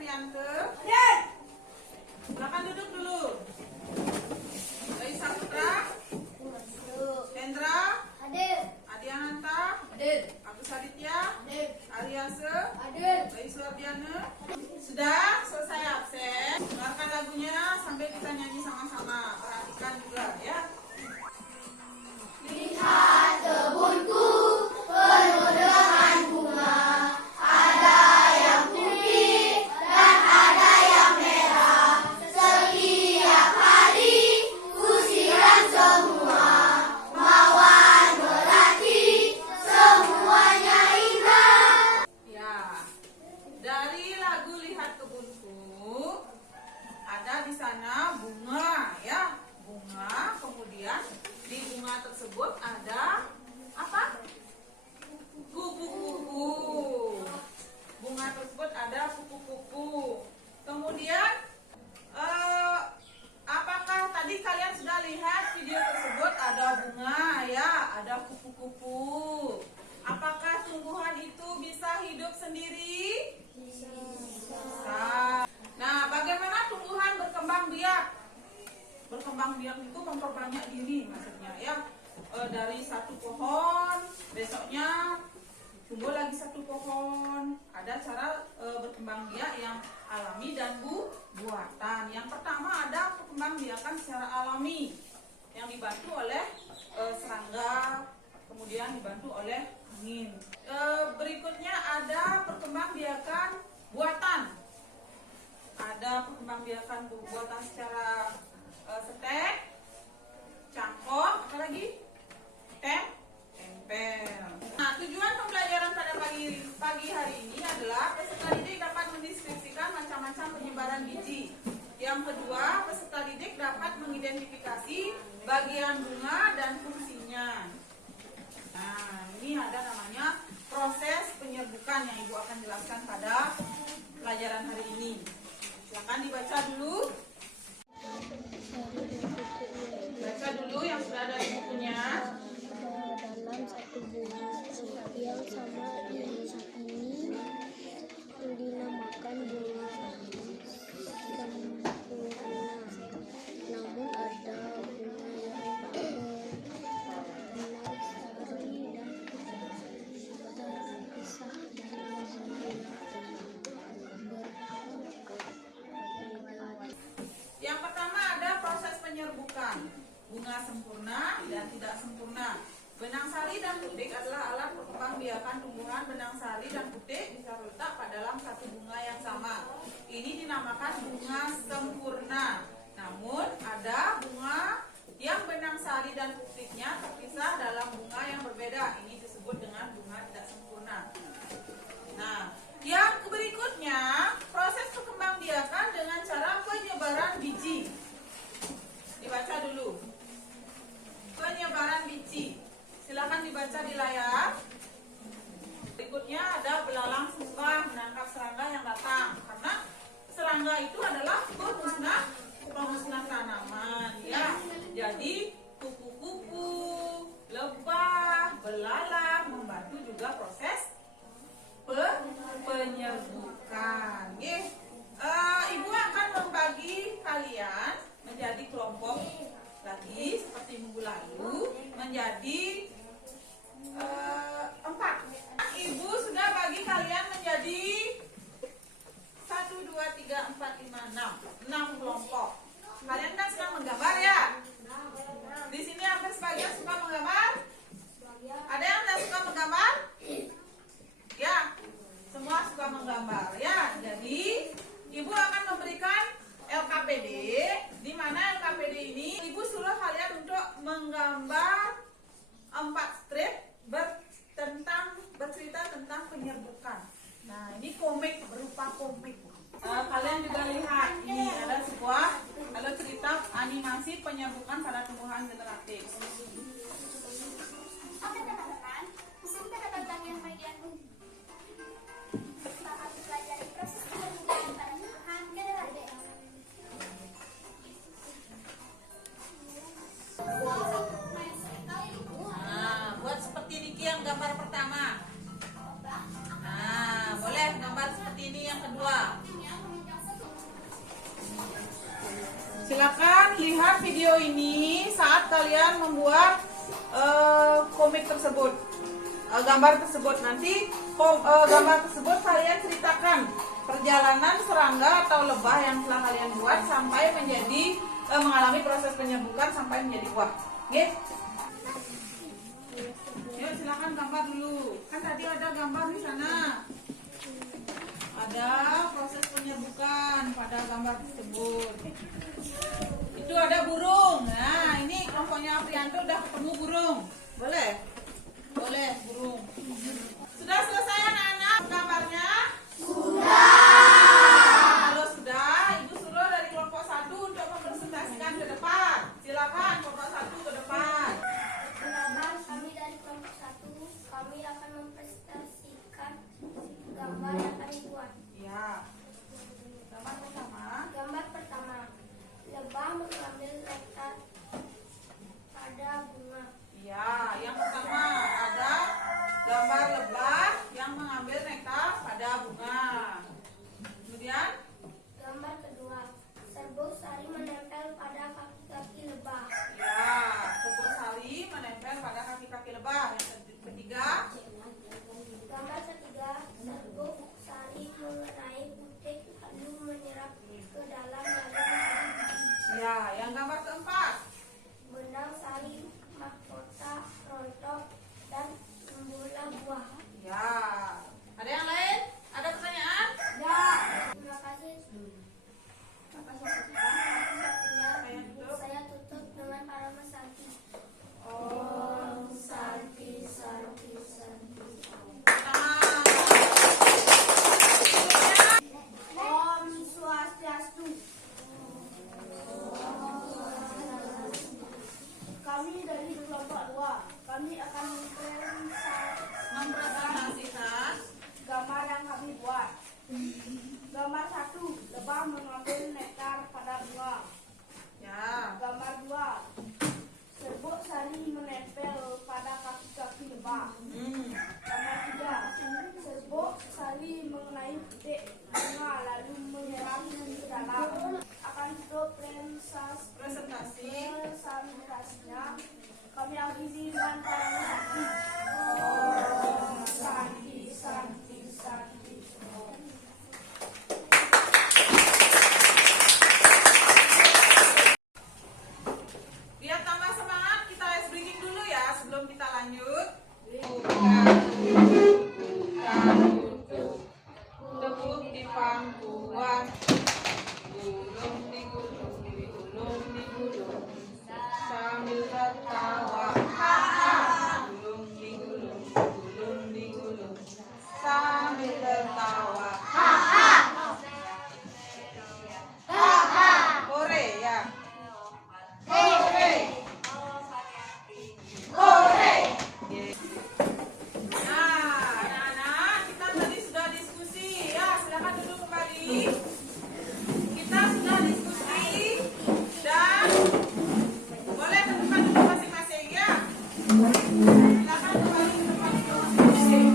Nopriante. Silakan duduk dulu. Raisa Putra. Hendra. Adiananta. Agus Aditya. Ariase. Raisa Ardiana. Sudah selesai absen. Dengarkan lagunya sambil kita nyanyi sama-sama. Perhatikan juga ya. Lihat kebunku penuh dengan bunga, ada yang putih dan ada yang merah. Setiap hari ku siram semua, mawar melati, semuanya indah. Ya, dari lagu Lihat Kebunku ada di sana bunga ya, bunga. Kemudian di bunga tersebut ada apa? Kupu-kupu. Bunga tersebut ada kupu-kupu. Kemudian apakah tadi kalian sudah lihat video tersebut? Ada bunga ya, ada kupu-kupu. Apakah tumbuhan itu bisa hidup sendiri? Bisa. Nah, bagaimana tumbuhan berkembang biak? Berkembang biak itu memperbanyak diri maksudnya ya. Dari satu pohon, besoknya tumbuh lagi satu pohon. Ada cara berkembang biak yang alami dan buatan. Yang pertama ada perkembangbiakan secara alami yang dibantu oleh serangga, kemudian dibantu oleh angin. Berikutnya ada perkembangbiakan buatan. Ada perkembangbiakan buatan secara setek, cangkok, apa lagi? Tempel. Nah, tujuan pembelajaran pada pagi hari ini adalah peserta didik dapat mendeskripsikan macam-macam penyebaran biji. Yang kedua, peserta didik dapat mengidentifikasi bagian bunga dan fungsinya. Nah, ini ada namanya proses penyerbukan yang Ibu akan jelaskan pada pelajaran hari ini. Silakan dibaca dulu. Baca dulu yang sudah ada di bukunya. Dalam satu bunga yang sama ini dinamakan bunga sempurna. Namun ada bunga yang bersari dan terpisah dalam bunga. Yang pertama ada proses penyerbukan. Bunga sempurna dan tidak sempurna. Benang sari dan putik adalah alat perkembangbiakan tumbuhan. Benang sari dan putik bisa terletak pada dalam satu bunga yang sama. Ini dinamakan bunga sempurna. Namun ada bunga yang benang sari dan putiknya terpisah dalam bunga yang berbeda. Ini disebut dengan bunga tidak sempurna. Nah, yang berikutnya proses perkembangbiakan dengan cara penyebaran biji. Dibaca dulu. Penyebaran biji. Silakan dibaca di layar. Berikutnya ada belalang sumpah menangkap serangga yang datang. Karena serangga itu adalah pemusnah tanaman ya. Jadi kupu-kupu, lebah, belalang membantu juga proses penyerbukan. Ibu akan membagi kalian menjadi kelompok lagi seperti minggu lalu menjadi 4. Ibu sudah bagi kalian menjadi 1, 2, 3, 4, 5, 6 kelompok. Kalian kan senang menggambar ya? Di sini hampir sebagian suka menggambar? Ada yang tidak suka menggambar? Ya, semua suka menggambar ya. Jadi Ibu akan memberikan LKPD, di mana LKPD ini Ibu suruh kalian untuk menggambar 4 strip bercerita tentang penyerbukan. Nah, ini komik, berupa komik. Kalian juga lihat, ini ada sebuah cerita animasi silakan lihat video ini saat kalian membuat komik tersebut, gambar tersebut. Nanti gambar tersebut kalian ceritakan perjalanan serangga atau lebah yang telah kalian buat sampai menjadi mengalami proses penyerbukan sampai menjadi buah. Oke? Yuk silakan gambar dulu. Kan tadi ada gambar di sana. Ada proses penyerbukan pada gambar tersebut. Itu ada burung. Nah, ini kelompoknya Aprianto udah ketemu burung. Boleh? Boleh, burung. Sudah selesai anak-anak gambarnya? Kalau sudah, Ibu suruh dari kelompok 1 untuk mempresentasikan ke depan. Silakan kelompok 1 ke depan. Perkenalkan, kami dari kelompok 1, kami akan mempresentasikan gambar yang kami buat. Ya. Gambar pertama. Gambar pertama, lebah mengambil nektar pada bunga. Ya, yang pertama ada gambar lebah yang mengambil nektar pada bunga. Kemudian, Gambar kedua, serbuk sari menempel pada kaki-kaki lebah. ya, serbuk sari menempel pada kaki-kaki lebah. Yang ketiga, Gambar ketiga, serbuk sari mengenai putik lalu menyerap ke dalam lalu ya, yang gambar keempat, benang sari mahkota rontok dan sembulah buah. ya. Ada yang lain? Ada pertanyaan? Terima kasih. Atas waktunya. Selanjutnya, saya tutup dengan para Santi. Oh, Santi, Santi, Santi. pertama. Om Swastiastu. Kami dari kelompok 2. Kami akan Mempresentasikan gambar yang kami buat. Gambar 1, lebah mengambil nektar pada bunga. ya. Gambar 2, serbuk sari menempel pada kaki-kaki lebah. Gambar 3, serbuk sari mengenai putik bunga lalu menyerap ke dalam. Akan tutup presentasinya. Kami akhiri dengan para sakti. Om Santi, Santi, Santi. Biar tambah semangat, kita ice breaking dulu ya sebelum kita lanjut. Tepuk di pangkuan, gulung di gulung, digulung di gulung, sambil tertawa. Gulung di gulung, gulung di gulung, sambil tertawa. Hore ya. Hore. Hore. Nah, anak-anak, kita tadi sudah diskusi ya. Silakan duduk kembali. Kita sudah diskusi dan boleh ke tempat duduk masing-masing ya. Silakan kembali ke tempat duduk masing-masing.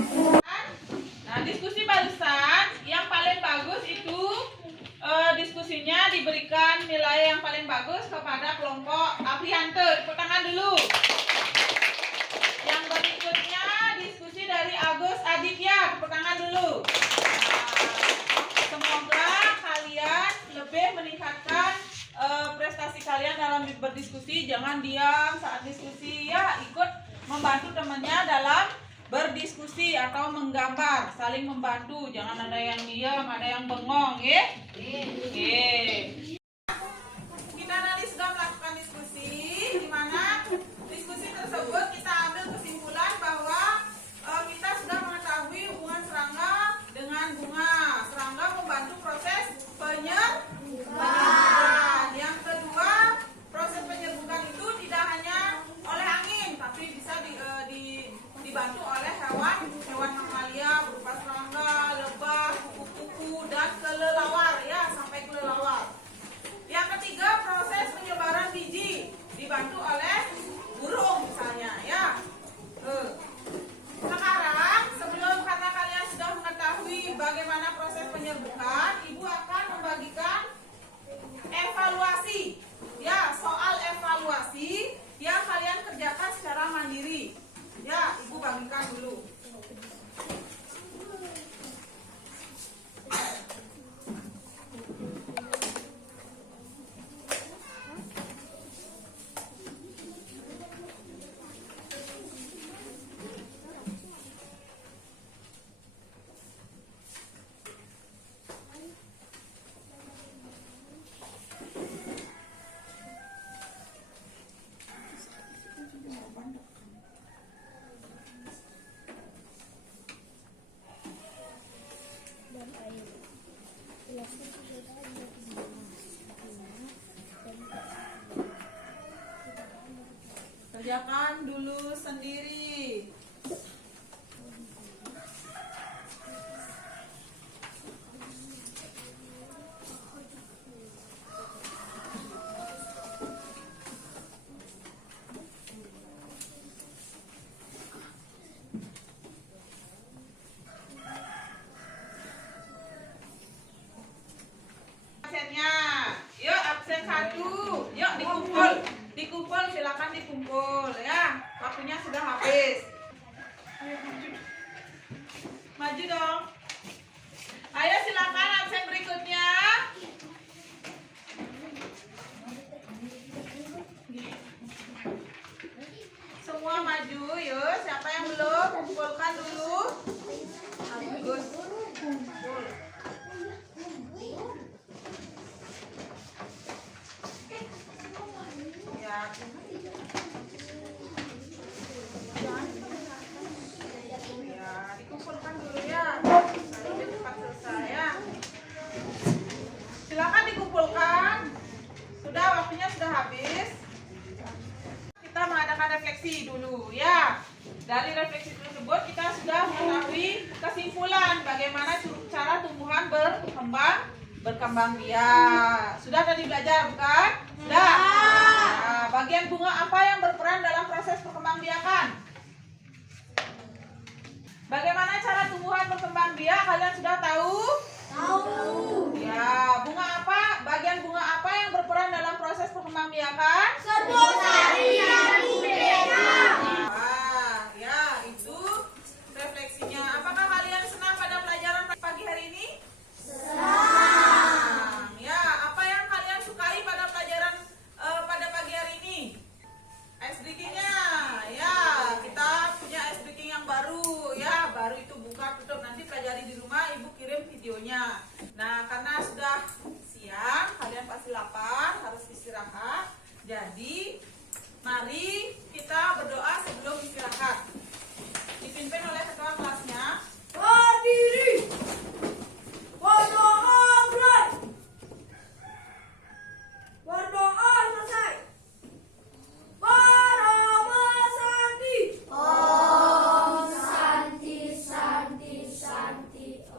Nah, diskusi barusan yang paling bagus itu diskusinya diberikan nilai yang paling bagus kepada kelompok Aprianto. Tepuk tangan dulu. Yang berikutnya diskusi dari Agus Aditya. Tepuk tangan dulu. Nah, semoga kalian lebih meningkatkan prestasi kalian dalam berdiskusi. Jangan diam saat diskusi ya. Ikut membantu temannya dalam berdiskusi atau menggambar, saling membantu. Jangan ada yang diam, ada yang bengong, ya. Oke. Kita tadi sudah melakukan diskusi, di mana diskusi tersebut kita ambil kesimpulan bahwa kita sudah mengetahui hubungan serangga dengan bunga. Serangga membantu proses penyerbukan. Yang kedua, proses penyerbukan itu tidak hanya oleh angin, tapi bisa dibantu oleh hewan mamalia berupa serangga, lebah, kupu-kupu, dan kelelawar. Kerjakan dulu sendiri. Absennya, yuk absen 1, yuk dikumpul, dikumpul silakan dikumpul ya. Waktunya sudah habis. Ayo maju dong. Ayo silakan absen berikutnya. Semua maju, yuk. Siapa yang belum kumpulkan dulu. Bagus. Kumpul. Ya. Ya, dikumpulkan dulu ya. Lalu lebih cepat selesai ya. Silakan dikumpulkan. Sudah, waktunya sudah habis. Kita mengadakan refleksi dulu ya. Dari refleksi tersebut kita sudah mengetahui kesimpulan bagaimana cara tumbuhan berkembang biak. Sudah tadi belajar bukan? Sudah. Nah, bagian bunga apa yang berperan dalam proses perkembangbiakan? Bagaimana cara tumbuhan berkembang biak? Kalian sudah tahu? Tahu. Ya, bunga apa? Bagian bunga apa yang berperan dalam proses perkembangbiakan? Serbuk sari dan putihnya. Ah, ya, itu refleksinya. Apakah kalian senang pada pelajaran pagi hari ini? Senang. Ya, apa yang kalian sukai pada pelajaran pada pagi hari ini? Ice breaking-nya. Ya, kita punya ice breaking yang baru ya, baru itu buka tutup. Nanti pelajari di rumah, Ibu kirim videonya. Nah, karena sudah siang, kalian pasti lapar, harus istirahat. Jadi, mari kita berdoa sebelum istirahat.